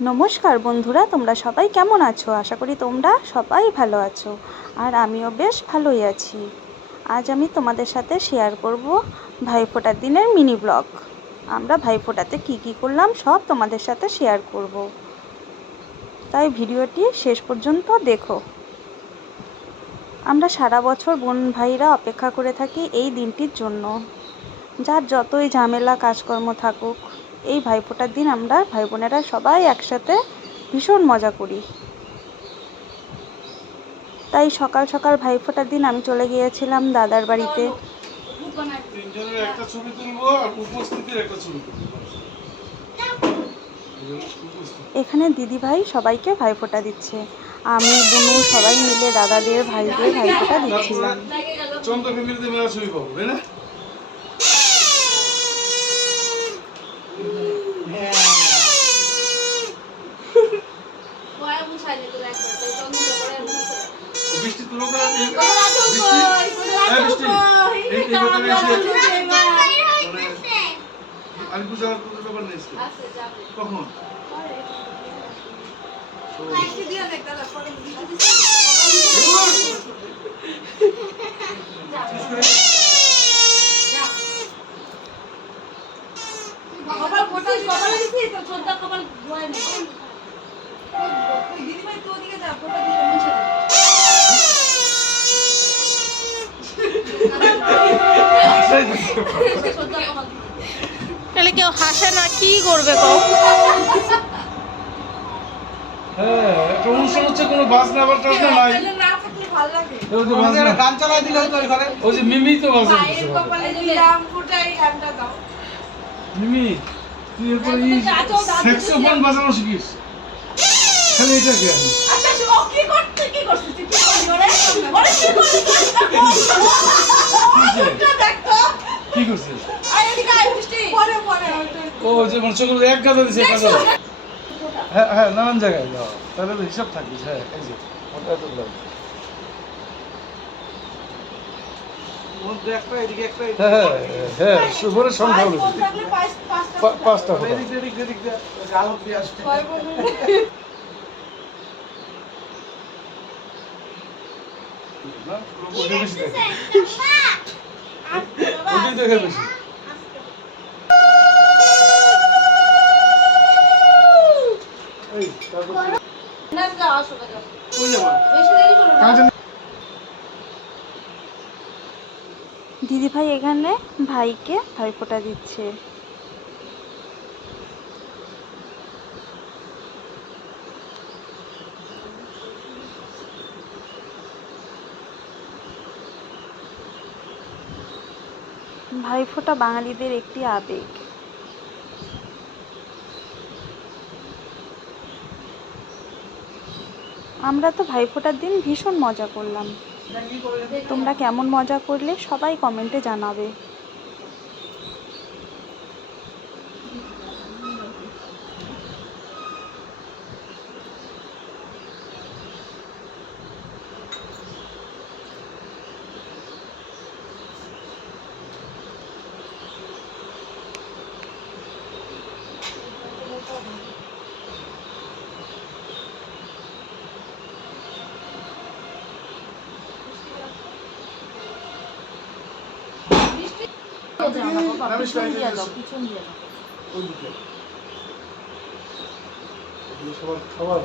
নমস্কার বন্ধুরা, তোমরা সবাই কেমন আছো? আশা করি তোমরা সবাই ভালো আছো, আর আমিও বেশ ভালোই আছি। আজ আমি তোমাদের সাথে শেয়ার করব ভাইফোঁটার দিনের মিনি ব্লগ। আমরা ভাইফোঁটাতে কী করলাম সব তোমাদের সাথে শেয়ার করব, তাই ভিডিওটি শেষ পর্যন্ত দেখো। আমরা সারা বছর বোন ভাইরা অপেক্ষা করে থাকি এই দিনটির জন্য। যার যতই ঝামেলা কাজকর্ম থাকুক, এই ভাইফোঁটার দিন আমরা ভাই বোনেরা সবাই একসাথে ভীষণ মজা করি। তাই সকাল সকাল ভাইফোঁটার দিন আমি চলে গিয়েছিলাম দাদার বাড়িতে। এখানে দিদিভাই সবাইকে ভাইফোঁটা দিচ্ছে। আমি বুনু সবাই মিলে দাদাদের ভাইদের ভাইফোঁটা দিচ্ছিলাম। তাহলে কেউ হাসে না, কি করবে কও? হ্যাঁ, একটা অনুষ্ঠান হচ্ছে, কোনো বাস না বা ট্রাক নাই। না থাকলে ভালো লাগে। আমাদের গান চালাই দিলে হতো এখানে। ওই যে মিমি তো বাজে। পায়ের কপালে দিলাম ফুটাই গানটা দাও। মিমি, তুই তো এই স্যাক্সোফোন বাজানো শিখিস। খালি এটা কেন? আচ্ছা ও কি করছিস তুই কি করছিস ওরে ওরে কি করছিস দেখ তো কি করছিস? আয় এদিকে আয় বৃষ্টি পরে পরে ও যে মনে চোখ এক গাদা দিছে কাজে। হ্যাঁ হ্যাঁ, নানান জায়গায় দাও, তাহলে তো হিসাব থাকবে। হ্যাঁ, এই যে ওটা তো দাও। হ্যাঁ হ্যাঁ, শুভরে সংখ্যা হলো পাঁচটা ফোটা। দেখে বেশি দিদিভাই এখানে ভাইকে ভাইফোঁটা দিচ্ছে। ভাইফোঁটা বাঙালিদের একটি আবেগ। আমরা তো ভাইফোঁটার দিন ভীষণ মজা করলাম। তোমরা কেমন মজা করলে সবাই কমেন্টে জানাবে। খাবার